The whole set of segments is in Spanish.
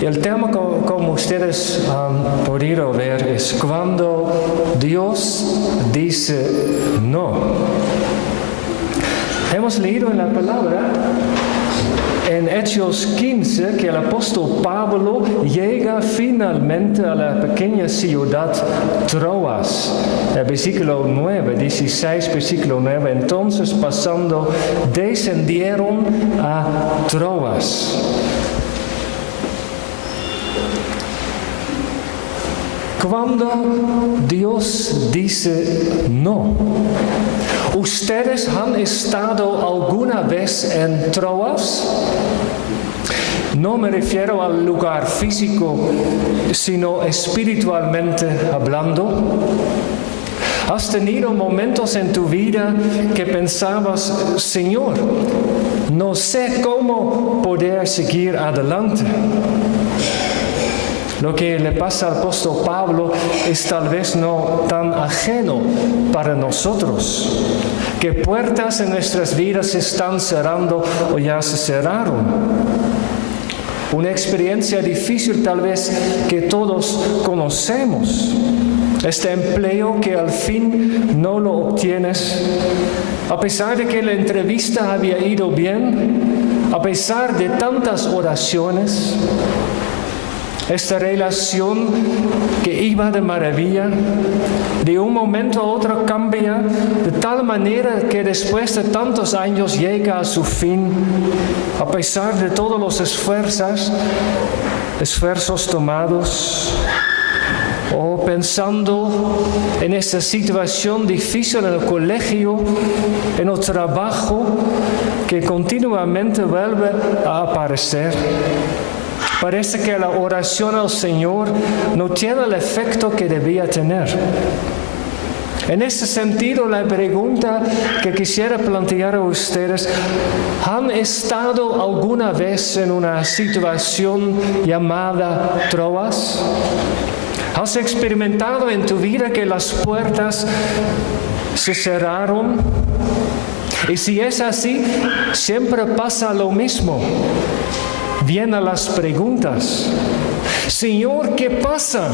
El tema, como ustedes han podido ver, es cuando Dios dice no. Hemos leído en la palabra, en Hechos 15, que el apóstol Pablo llega finalmente a la pequeña ciudad Troas. El versículo 9, 16, versículo 9. Entonces, pasando, descendieron a Troas. Cuando Dios dice no. ¿Ustedes han estado alguna vez en Troas? No me refiero al lugar físico, sino espiritualmente hablando. ¿Has tenido momentos en tu vida que pensabas, Señor, no sé cómo poder seguir adelante? Lo que le pasa al apóstol Pablo es tal vez no tan ajeno para nosotros, que puertas en nuestras vidas se están cerrando o ya se cerraron. Una experiencia difícil tal vez que todos conocemos. Este empleo que al fin no lo obtienes, a pesar de que la entrevista había ido bien, a pesar de tantas oraciones. Esta relación que iba de maravilla, de un momento a otro cambia de tal manera que después de tantos años llega a su fin, a pesar de todos los esfuerzos tomados. O pensando en esta situación difícil en el colegio, en el trabajo, que continuamente vuelve a aparecer. Parece que la oración al Señor no tiene el efecto que debía tener. En ese sentido, la pregunta que quisiera plantear a ustedes, ¿han estado alguna vez en una situación llamada Troas? ¿Has experimentado en tu vida que las puertas se cerraron? Y si es así, siempre pasa lo mismo. Vienen las preguntas. Señor, ¿qué pasa?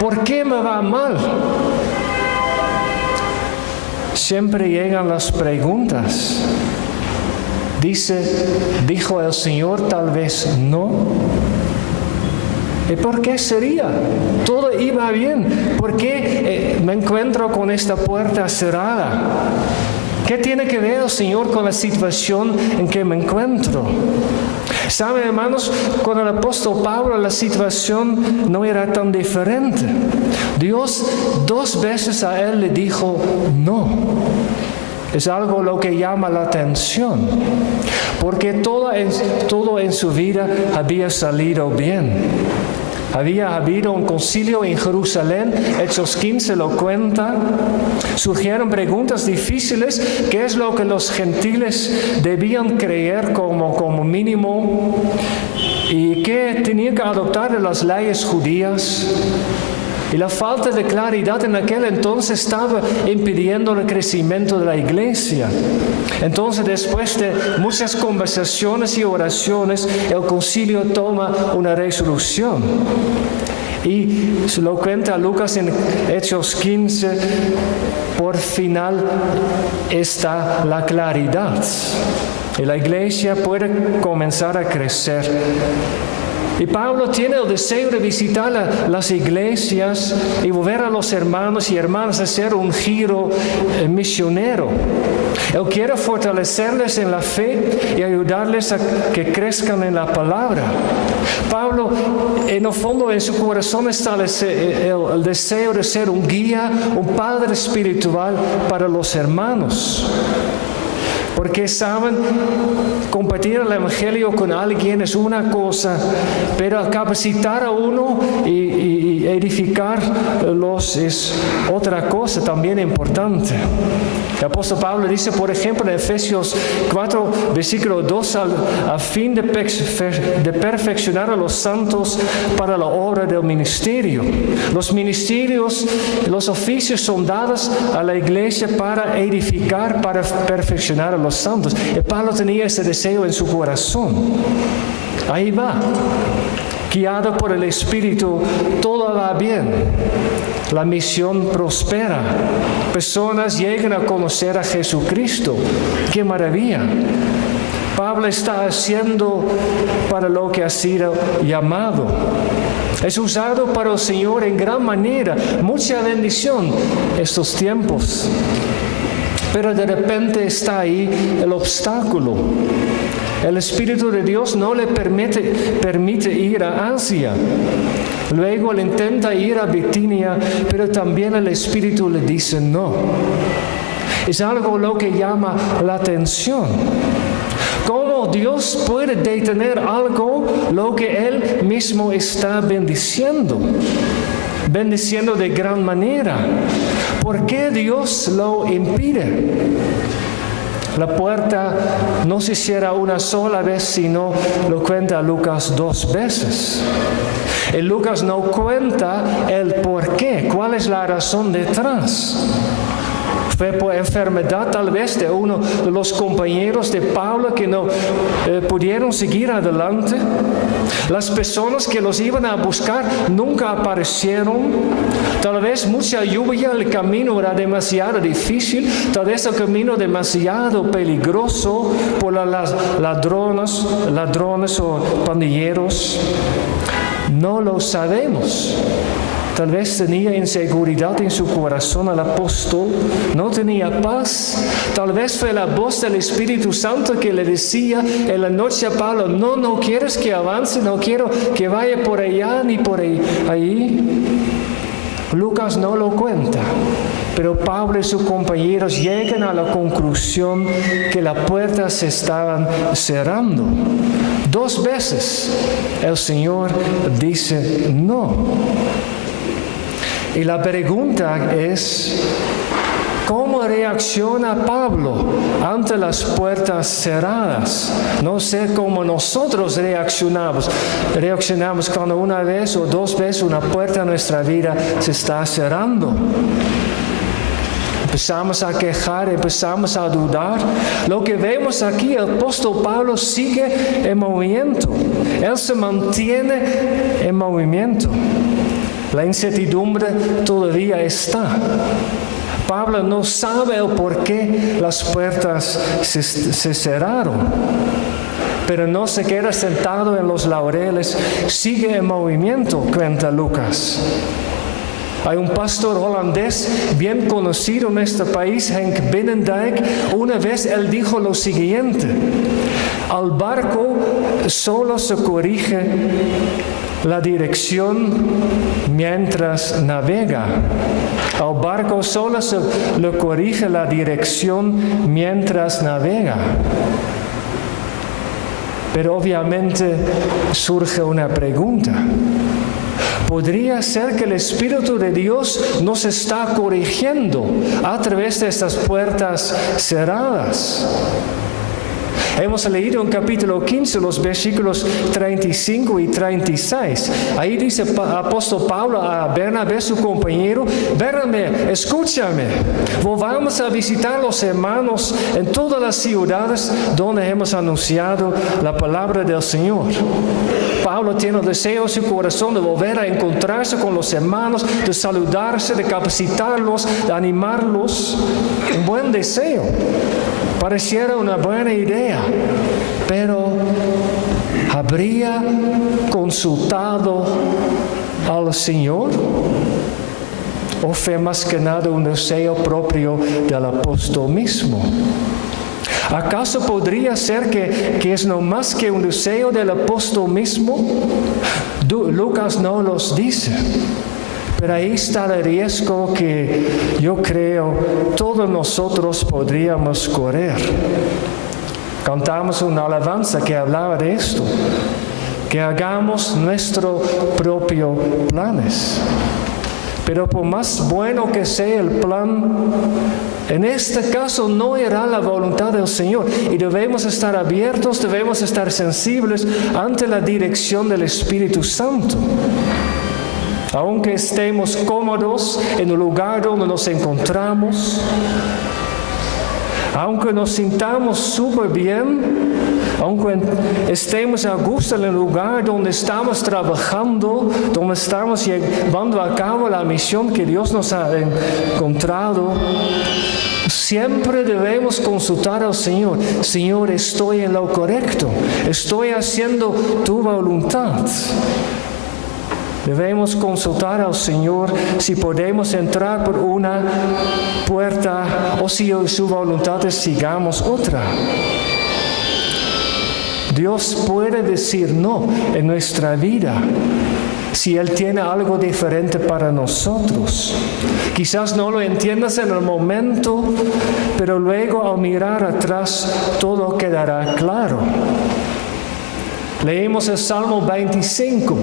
¿Por qué me va mal? Siempre llegan las preguntas. ¿Dijo el Señor tal vez no? ¿Y por qué sería? Todo iba bien. ¿Por qué me encuentro con esta puerta cerrada? ¿Qué tiene que ver el Señor con la situación en que me encuentro? ¿Saben, hermanos? Con el apóstol Pablo la situación no era tan diferente. Dios 2 veces a él le dijo no. Es algo lo que llama la atención, porque todo en su vida había salido bien. Había habido un concilio en Jerusalén, Hechos 15 lo cuenta. Surgieron preguntas difíciles, ¿qué es lo que los gentiles debían creer como mínimo? ¿Y qué tenían que adoptar de las leyes judías? Y la falta de claridad en aquel entonces estaba impidiendo el crecimiento de la iglesia. Entonces, después de muchas conversaciones y oraciones, el concilio toma una resolución. Y se lo cuenta Lucas en Hechos 15, por final está la claridad. Y la iglesia puede comenzar a crecer. Y Pablo tiene el deseo de visitar las iglesias y volver a los hermanos y hermanas a hacer un giro misionero. Él quiere fortalecerles en la fe y ayudarles a que crezcan en la palabra. Pablo, en el fondo, en su corazón está el deseo de ser un guía, un padre espiritual para los hermanos. Porque saben, compartir el Evangelio con alguien es una cosa, pero capacitar a uno y edificarlos es otra cosa también importante. El apóstol Pablo dice, por ejemplo, en Efesios 4, versículo 2, a fin de perfeccionar a los santos para la obra del ministerio. Los ministerios, los oficios son dados a la iglesia para edificar, para perfeccionar a los santos. Y Pablo tenía ese deseo en su corazón. Ahí va. Guiado por el Espíritu, todo va bien. La misión prospera. Personas llegan a conocer a Jesucristo. ¡Qué maravilla! Pablo está haciendo para lo que ha sido llamado. Es usado para el Señor en gran manera. Mucha bendición estos tiempos. Pero de repente está ahí el obstáculo. El Espíritu de Dios no le permite ir a Asia. Luego él intenta ir a Bitinia, pero también el Espíritu le dice no. Es algo lo que llama la atención. ¿Cómo Dios puede detener algo lo que Él mismo está bendiciendo? Bendiciendo de gran manera. ¿Por qué Dios lo impide? La puerta no se cierra una sola vez, sino lo cuenta Lucas 2 veces. Y Lucas no cuenta el por qué, cuál es la razón detrás. Fue por enfermedad tal vez de uno de los compañeros de Pablo que no pudieron seguir adelante. Las personas que los iban a buscar nunca aparecieron. Tal vez mucha lluvia, el camino era demasiado difícil. Tal vez el camino demasiado peligroso por los ladrones o pandilleros. No lo sabemos. Tal vez tenía inseguridad en su corazón el apóstol, no tenía paz. Tal vez fue la voz del Espíritu Santo que le decía en la noche a Pablo, no quieres que avance, no quiero que vaya por allá ni por ahí. Lucas no lo cuenta, pero Pablo y sus compañeros llegan a la conclusión que las puertas se estaban cerrando. 2 veces el Señor dice no. Y la pregunta es, ¿cómo reacciona Pablo ante las puertas cerradas? No sé cómo nosotros reaccionamos. Reaccionamos cuando una vez o 2 veces una puerta en nuestra vida se está cerrando. Empezamos a quejar, empezamos a dudar. Lo que vemos aquí, el apóstol Pablo sigue en movimiento. Él se mantiene en movimiento. La incertidumbre todavía está. Pablo no sabe el por qué las puertas se cerraron. Pero no se queda sentado en los laureles, sigue en movimiento, cuenta Lucas. Hay un pastor holandés bien conocido en este país, Henk Binnendijk. Una vez él dijo lo siguiente: al barco solo se corrige la dirección mientras navega. Al barco solo se le corrige la dirección mientras navega. Pero obviamente surge una pregunta. ¿Podría ser que el Espíritu de Dios nos está corrigiendo a través de estas puertas cerradas? Hemos leído en capítulo 15 los versículos 35 y 36. Ahí dice el apóstol Pablo a Bernabé, su compañero: Bernabé, escúchame, volvamos a visitar los hermanos en todas las ciudades donde hemos anunciado la palabra del Señor. Pablo tiene el deseo en su corazón de volver a encontrarse con los hermanos, de saludarse, de capacitarlos, de animarlos. Un buen deseo. Pareciera una buena idea, pero ¿habría consultado al Señor? ¿O fue más que nada un deseo propio del apóstol mismo? ¿Acaso podría ser que es no más que un deseo del apóstol mismo? Lucas no los dice. Pero ahí está el riesgo que yo creo todos nosotros podríamos correr. Cantamos una alabanza que hablaba de esto, que hagamos nuestros propios planes. Pero por más bueno que sea el plan, en este caso no era la voluntad del Señor. Y debemos estar abiertos, debemos estar sensibles ante la dirección del Espíritu Santo. Aunque estemos cómodos en el lugar donde nos encontramos, aunque nos sintamos súper bien, Aunque estemos a gusto en el lugar donde estamos trabajando, donde estamos llevando a cabo la misión que Dios nos ha encontrado, siempre debemos consultar al Señor. Señor, estoy en lo correcto, estoy haciendo tu voluntad. Debemos consultar al Señor si podemos entrar por una puerta o si su voluntad es sigamos otra. Dios puede decir no en nuestra vida si Él tiene algo diferente para nosotros. Quizás no lo entiendas en el momento, pero luego al mirar atrás todo quedará claro. Leemos el Salmo 25.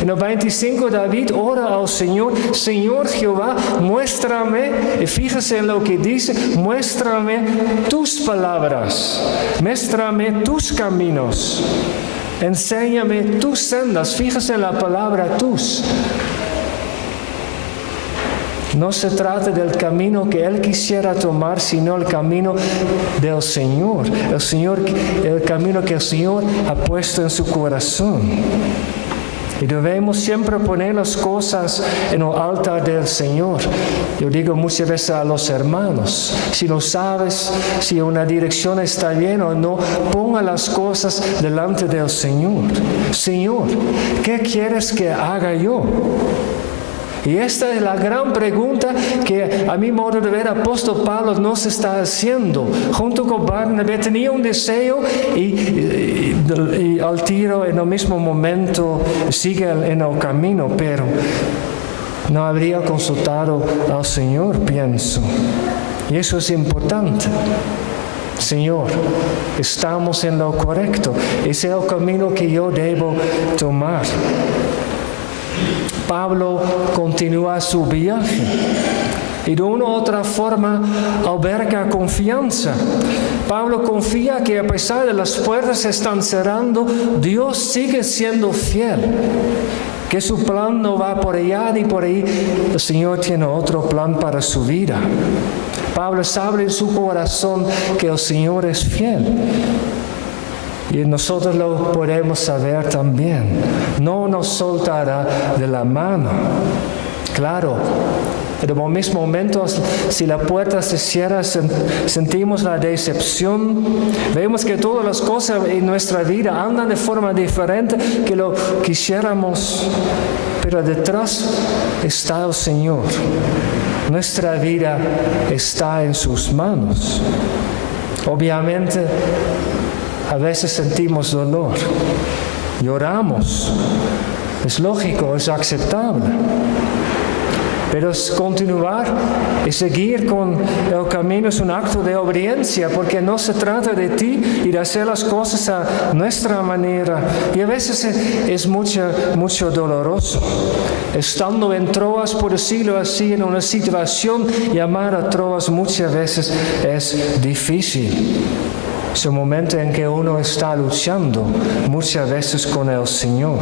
En el 25 David ora al Señor: Señor Jehová, muéstrame, y fíjese en lo que dice, muéstrame tus palabras, muéstrame tus caminos, enséñame tus sendas. Fíjese en la palabra tus. No se trata del camino que Él quisiera tomar, sino el camino del Señor. El camino que el Señor ha puesto en su corazón. Y debemos siempre poner las cosas en el altar del Señor. Yo digo muchas veces a los hermanos, si no sabes si una dirección está bien o no, ponga las cosas delante del Señor. Señor, ¿qué quieres que haga yo? Y esta es la gran pregunta que a mi modo de ver el apóstol Pablo nos está haciendo. Junto con Barnabé tenía un deseo y al tiro en el mismo momento sigue en el camino, pero no habría consultado al Señor, pienso. Y eso es importante. Señor, estamos en lo correcto. Ese es el camino que yo debo tomar. Pablo continúa su viaje y de una u otra forma alberga confianza. Pablo confía que a pesar de las puertas se están cerrando, Dios sigue siendo fiel, que su plan no va por allá ni por ahí. El Señor tiene otro plan para su vida. Pablo sabe en su corazón que el Señor es fiel. Y nosotros lo podemos saber también. No nos soltará de la mano. Claro, en el mismo momento, si la puerta se cierra, sentimos la decepción. Vemos que todas las cosas en nuestra vida andan de forma diferente que lo quisiéramos. Pero detrás está el Señor. Nuestra vida está en sus manos. Obviamente, a veces sentimos dolor, lloramos, es lógico, es aceptable. Pero continuar y seguir con el camino es un acto de obediencia, porque no se trata de ti y de hacer las cosas a nuestra manera. Y a veces es mucho doloroso. Estando en Troas, por decirlo así, en una situación, llamar a Troas muchas veces es difícil. Es un momento en que uno está luchando muchas veces con el Señor.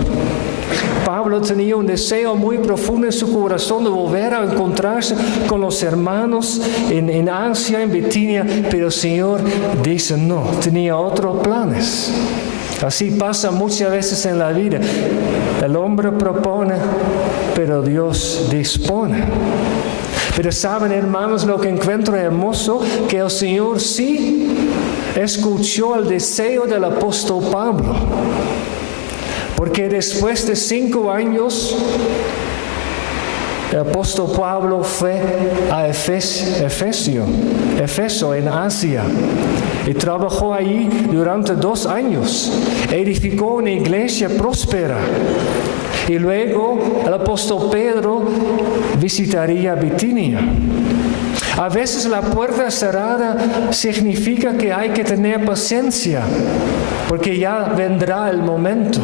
Pablo tenía un deseo muy profundo en su corazón de volver a encontrarse con los hermanos en Asia, en Bitinia, pero el Señor dice no, tenía otros planes. Así pasa muchas veces en la vida. El hombre propone, pero Dios dispone. Pero saben, hermanos, lo que encuentro hermoso, que el Señor sí escuchó el deseo del apóstol Pablo. Porque después de 5 años, el apóstol Pablo fue a Efeso en Asia, y trabajó allí durante 2 años. Edificó una iglesia próspera. Y luego el apóstol Pedro visitaría Bitinia. A veces la puerta cerrada significa que hay que tener paciencia, porque ya vendrá el momento.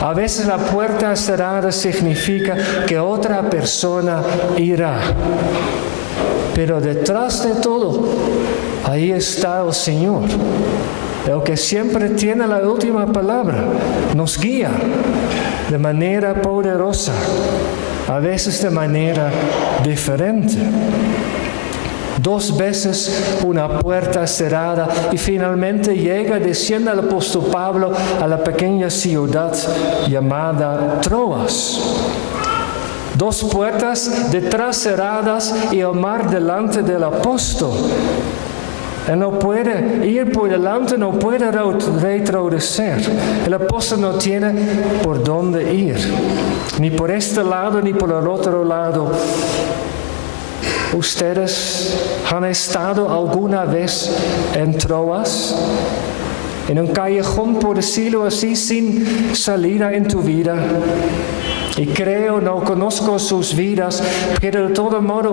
A veces la puerta cerrada significa que otra persona irá. Pero detrás de todo, ahí está el Señor, el que siempre tiene la última palabra. Nos guía de manera poderosa, a veces de manera diferente. 2 veces una puerta cerrada y finalmente desciende el apóstol Pablo a la pequeña ciudad llamada Troas. 2 puertas detrás cerradas y el mar delante del apóstol. Él no puede ir por delante, no puede retroceder. El apóstol no tiene por dónde ir, ni por este lado ni por el otro lado. ¿Ustedes han estado alguna vez en Troas? En un callejón, por decirlo así, sin salida en tu vida. Y no conozco sus vidas, pero de todo modo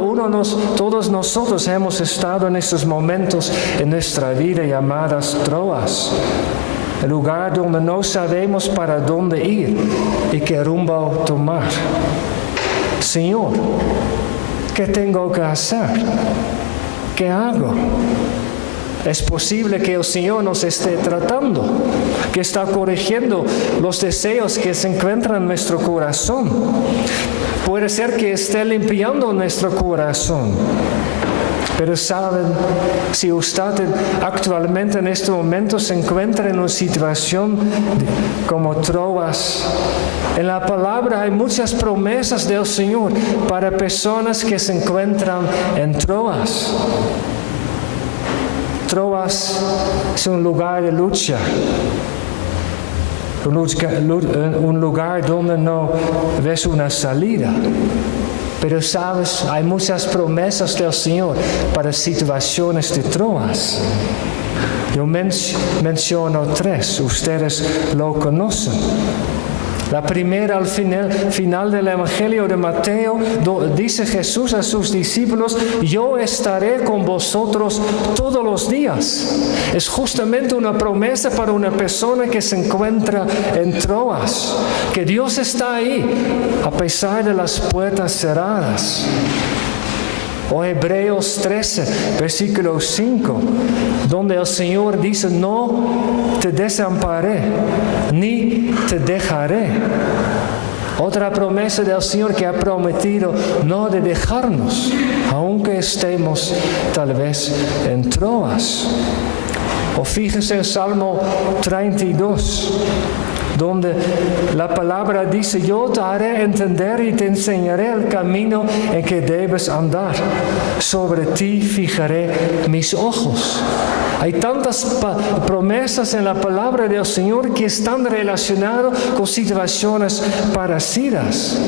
todos nosotros hemos estado en esos momentos en nuestra vida llamadas Troas. El lugar donde no sabemos para dónde ir y qué rumbo tomar. Señor, ¿qué tengo que hacer? ¿Qué hago? Es posible que el Señor nos esté tratando, que está corrigiendo los deseos que se encuentran en nuestro corazón. Puede ser que esté limpiando nuestro corazón. Pero saben, si usted actualmente en este momento se encuentra en una situación como Troas, en la palabra hay muchas promesas del Señor para personas que se encuentran en Troas. Troas es un lugar de lucha, un lugar donde no ves una salida. Pero sabes, hay muchas promesas del Señor para situaciones de Troas. Yo menciono 3, ustedes lo conocen. La primera, al final del Evangelio de Mateo, dice Jesús a sus discípulos: yo estaré con vosotros todos los días. Es justamente una promesa para una persona que se encuentra en Troas, que Dios está ahí a pesar de las puertas cerradas. O Hebreos 13, versículo 5, donde el Señor dice: no te desamparé, ni te dejaré. Otra promesa del Señor que ha prometido no de dejarnos, aunque estemos tal vez en Troas. O fíjese en Salmo 32, donde la palabra dice: yo te haré entender y te enseñaré el camino en que debes andar. Sobre ti fijaré mis ojos. Hay tantas promesas en la palabra del Señor que están relacionadas con situaciones parecidas.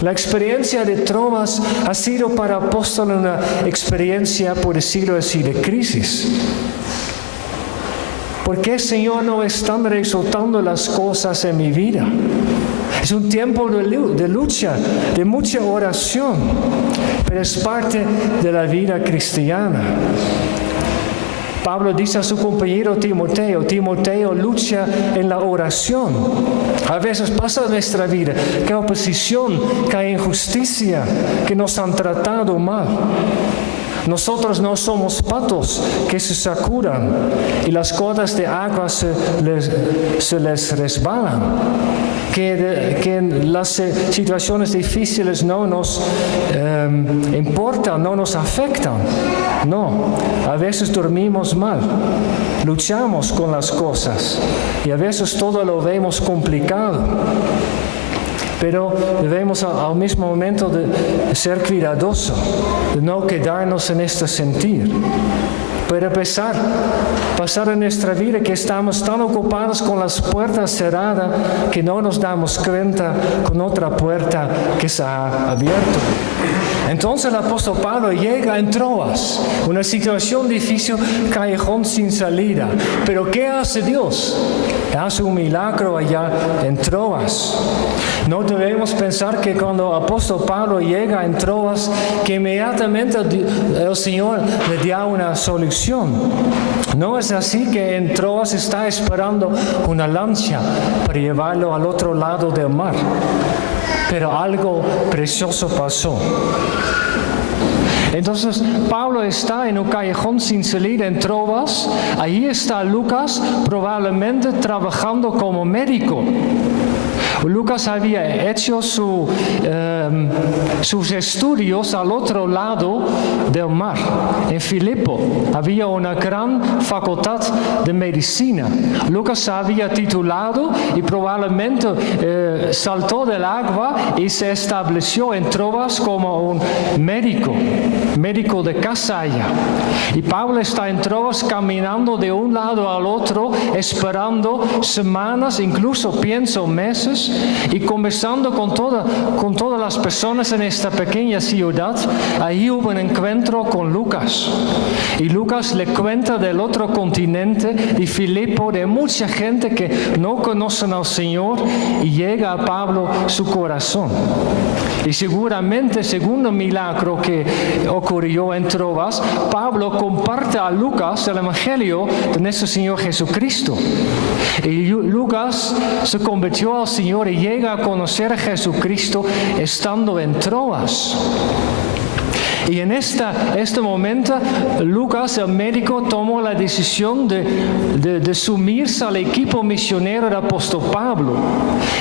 La experiencia de Troas ha sido para el apóstol una experiencia, por decirlo así, de crisis. ¿Por qué, Señor, no están resultando las cosas en mi vida? Es un tiempo de lucha, de mucha oración, pero es parte de la vida cristiana. Pablo dice a su compañero Timoteo lucha en la oración. A veces pasa en nuestra vida que hay oposición, que hay injusticia, que nos han tratado mal. Nosotros no somos patos que se sacudan y las gotas de agua se les resbalan. Que en las situaciones difíciles no nos importan, no nos afectan. No, a veces dormimos mal, luchamos con las cosas y a veces todo lo vemos complicado. Pero debemos al mismo momento de ser cuidadosos, de no quedarnos en este sentir. Puede pasar en nuestra vida que estamos tan ocupados con las puertas cerradas que no nos damos cuenta con otra puerta que se ha abierto. Entonces el apóstol Pablo llega en Troas, una situación difícil, callejón sin salida. Pero ¿qué hace Dios? Hace un milagro allá en Troas. No debemos pensar que cuando el apóstol Pablo llega en Troas, que inmediatamente el Señor le da una solución. No es así, que en Troas está esperando una lancha para llevarlo al otro lado del mar. Pero algo precioso pasó. Entonces Pablo está en un callejón sin salida en Troas. Allí está Lucas, probablemente trabajando como médico. Lucas había hecho sus estudios al otro lado del mar. En Filipo había una gran facultad de medicina. Lucas había titulado y probablemente saltó del agua y se estableció en Troas como un médico de Casaia. Y Pablo está en Troas caminando de un lado al otro, esperando semanas, incluso pienso meses, y conversando con todas las personas en esta pequeña ciudad. Ahí hubo un encuentro con Lucas. Y Lucas le cuenta del otro continente, de Filipo, de mucha gente que no conocen al Señor, y llega a Pablo su corazón. Y seguramente, segundo milagro que ocurrió en Troas, Pablo comparte a Lucas el Evangelio de nuestro Señor Jesucristo. Y Lucas se convirtió al Señor y llega a conocer a Jesucristo estando en Troas. Y en este momento, Lucas, el médico, tomó la decisión de sumirse al equipo misionero del apóstol Pablo.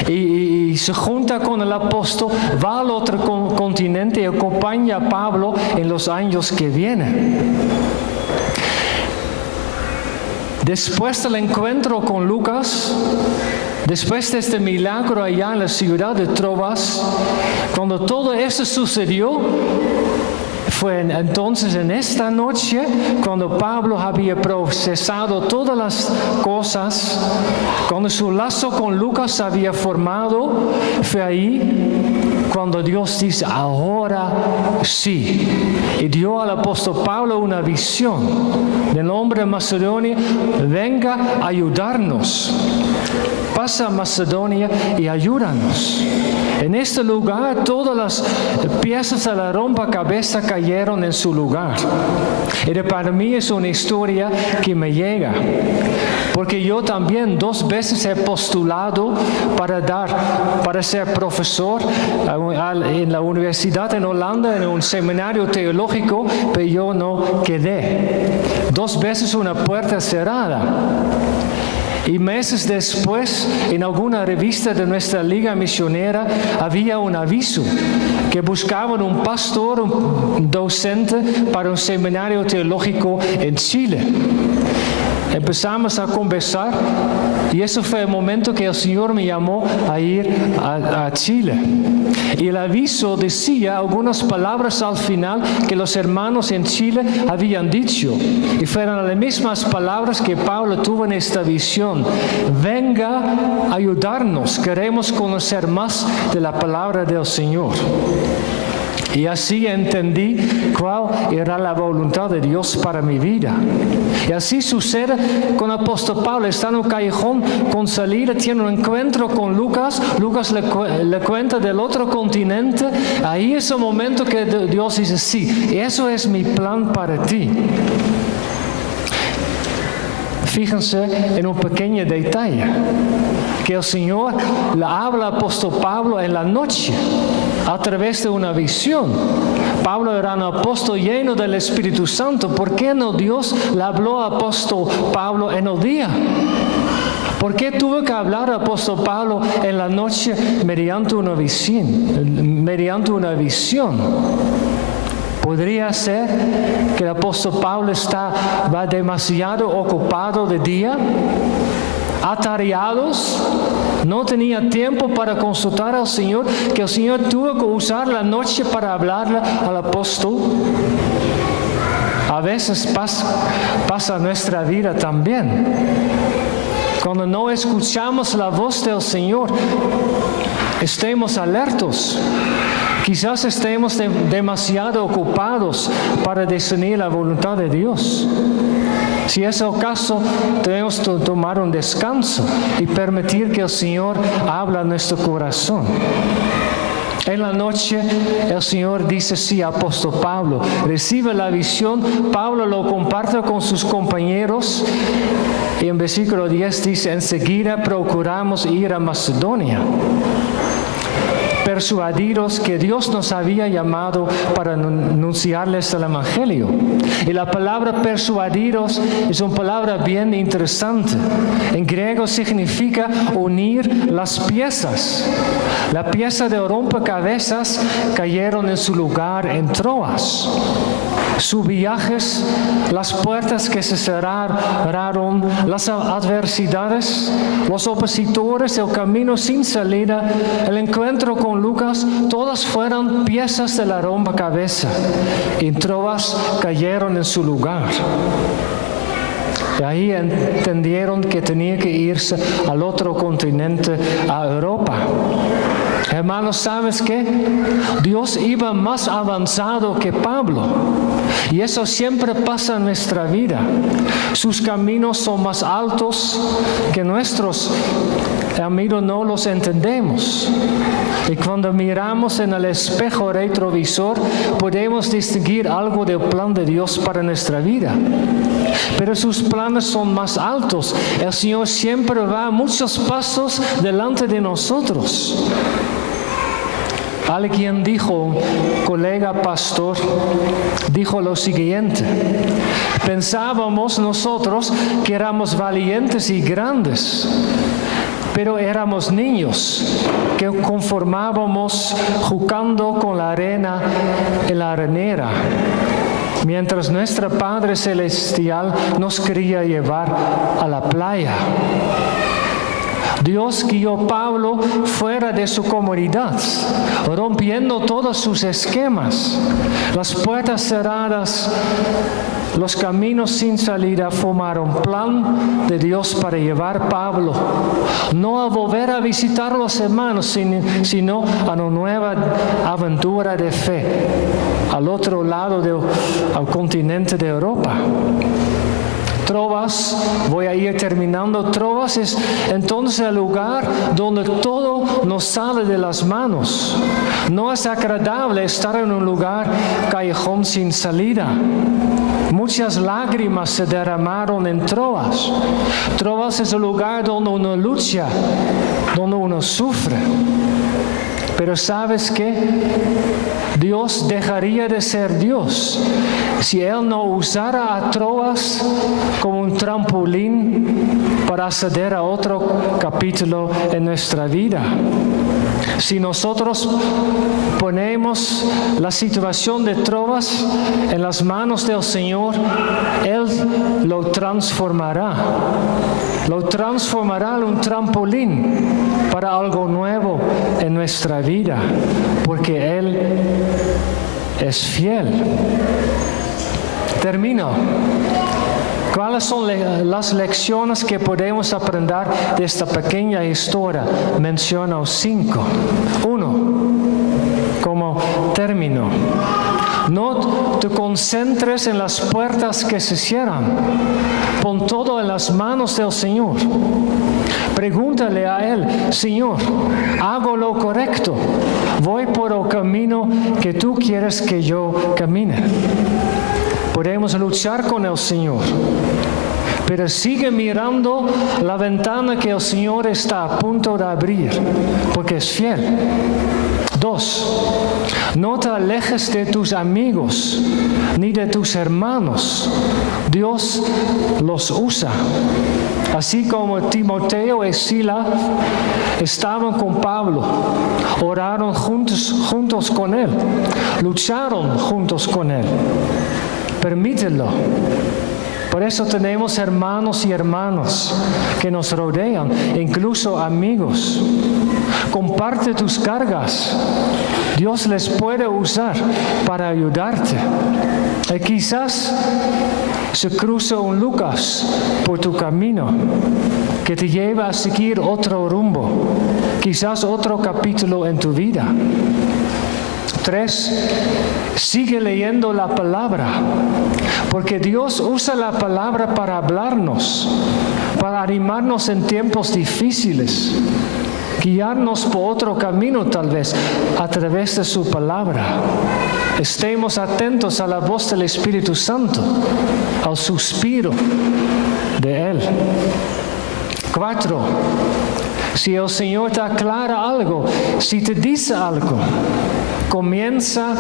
Y se junta con el apóstol, va al otro continente y acompaña a Pablo en los años que vienen. Después del encuentro con Lucas, después de este milagro allá en la ciudad de Troas, cuando todo eso sucedió, fue entonces en esta noche cuando Pablo había procesado todas las cosas, cuando su lazo con Lucas se había formado, fue ahí cuando Dios dice, ahora sí. Y dio al apóstol Pablo una visión del hombre de Macedonia, venga a ayudarnos. Pasa a Macedonia y ayúdanos. En este lugar todas las piezas de la rompecabezas cayeron en su lugar. Y para mí es una historia que me llega. Porque yo también 2 veces he postulado para ser profesor en la universidad en Holanda, en un seminario teológico, pero yo no quedé. 2 veces una puerta cerrada. Y meses después, en alguna revista de nuestra liga misionera, había un aviso que buscaban un pastor, un docente para un seminario teológico en Chile. Empezamos a conversar y eso fue el momento que el Señor me llamó a ir a Chile. Y el aviso decía algunas palabras al final que los hermanos en Chile habían dicho. Y fueron las mismas palabras que Pablo tuvo en esta visión. Venga a ayudarnos, queremos conocer más de la palabra del Señor. Y así entendí cuál era la voluntad de Dios para mi vida. Y así sucede con el apóstol Pablo. Está en un callejón con salida, tiene un encuentro con Lucas. Lucas le cuenta del otro continente. Ahí es el momento que Dios dice, sí, eso es mi plan para ti. Fíjense en un pequeño detalle, que el Señor le habla al apóstol Pablo en la noche, a través de una visión. Pablo era un apóstol lleno del Espíritu Santo. ¿Por qué no Dios le habló al apóstol Pablo en el día? ¿Por qué tuvo que hablar al apóstol Pablo en la noche mediante una visión? Podría ser que el apóstol Pablo va demasiado ocupado de día, atareados, no tenía tiempo para consultar al Señor, que el Señor tuvo que usar la noche para hablarle al apóstol. A veces pasa nuestra vida también. Cuando no escuchamos la voz del Señor, estemos alertos. Quizás estemos demasiado ocupados para discernir la voluntad de Dios. Si es el caso, debemos tomar un descanso y permitir que el Señor hable a nuestro corazón. En la noche, el Señor dice sí, apóstol Pablo, recibe la visión, Pablo lo comparte con sus compañeros, y en versículo 10 dice, enseguida procuramos ir a Macedonia. persuadidos que Dios nos había llamado para anunciarles el Evangelio. Y la palabra persuadidos es una palabra bien interesante. En griego significa unir las piezas. La pieza de rompecabezas cayeron en su lugar en Troas. Sus viajes, las puertas que se cerraron, las adversidades, los opositores, el camino sin salida, el encuentro con Lucas, todas fueron piezas de la rompecabezas. Y Troas cayeron en su lugar. Y ahí entendieron que tenía que irse al otro continente, a Europa. Hermanos, ¿sabes qué? Dios iba más avanzado que Pablo. Y eso siempre pasa en nuestra vida. Sus caminos son más altos que nuestros. Amigos, no los entendemos. Y cuando miramos en el espejo retrovisor, podemos distinguir algo del plan de Dios para nuestra vida. Pero sus planes son más altos. El Señor siempre va muchos pasos delante de nosotros. Alguien dijo, un colega pastor, dijo lo siguiente: pensábamos nosotros que éramos valientes y grandes, pero éramos niños que conformábamos jugando con la arena en la arenera, mientras nuestro Padre Celestial nos quería llevar a la playa. Dios guió a Pablo fuera de su comodidad, rompiendo todos sus esquemas. Las puertas cerradas, los caminos sin salida formaron plan de Dios para llevar a Pablo, no a volver a visitar a los hermanos, sino a una nueva aventura de fe, al otro lado del continente de Europa. Troas, voy a ir terminando. Troas es entonces el lugar donde todo nos sale de las manos. No es agradable estar en un lugar callejón sin salida. Muchas lágrimas se derramaron en Troas. Troas es el lugar donde uno lucha, donde uno sufre. Pero ¿sabes qué? Dios dejaría de ser Dios si Él no usara a Troas como un trampolín para acceder a otro capítulo en nuestra vida. Si nosotros ponemos la situación de Troas en las manos del Señor, Él lo transformará. Lo transformará en un trampolín para algo nuevo en nuestra vida, porque Él es fiel. Termino. ¿Cuáles son las lecciones que podemos aprender de esta pequeña historia? Menciono 5. 1. Como término. No te concentres en las puertas que se cierran. Pon todo en las manos del Señor. Pregúntale a Él: Señor, ¿hago lo correcto? ¿Voy por el camino que tú quieres que yo camine? Podemos luchar con el Señor, pero sigue mirando la ventana que el Señor está a punto de abrir, porque es fiel. 2. No te alejes de tus amigos ni de tus hermanos. Dios los usa. Así como Timoteo y Sila estaban con Pablo, oraron juntos con él, lucharon juntos con él. Permítelo. Por eso tenemos hermanos y hermanas que nos rodean, incluso amigos. Comparte tus cargas. Dios les puede usar para ayudarte. Y quizás se cruza un Lucas por tu camino que te lleva a seguir otro rumbo, quizás otro capítulo en tu vida. 3. Sigue leyendo la palabra, porque Dios usa la palabra para hablarnos, para animarnos en tiempos difíciles, guiarnos por otro camino tal vez a través de su palabra. Estemos atentos a la voz del Espíritu Santo, al suspiro de Él. 4. Si el Señor te aclara algo, si te dice algo, comienza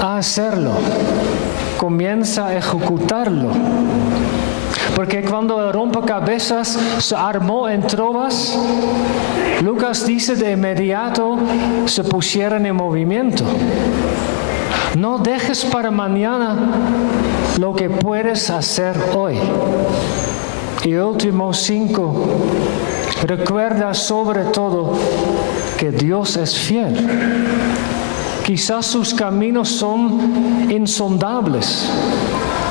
a hacerlo. Comienza a ejecutarlo. Porque cuando el rompecabezas se armó en trovas, Lucas dice de inmediato se pusieron en movimiento. No dejes para mañana lo que puedes hacer hoy. Y último 5, recuerda sobre todo que Dios es fiel. Quizás sus caminos son insondables.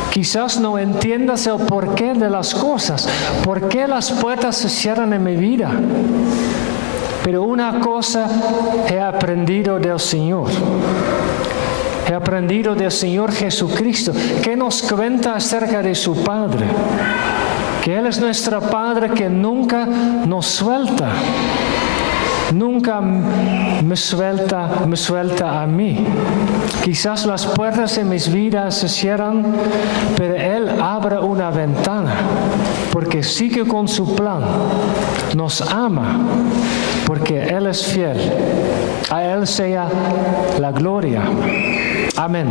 Quizás no entiendas el porqué de las cosas, por qué las puertas se cierran en mi vida. Pero una cosa he aprendido del Señor. He aprendido del Señor Jesucristo, que nos cuenta acerca de su Padre. Que Él es nuestro Padre que nunca nos suelta. Nunca me suelta a mí. Quizás las puertas de mis vidas se cierran, pero Él abre una ventana, porque sigue con su plan. Nos ama, porque Él es fiel. A Él sea la gloria. Amén.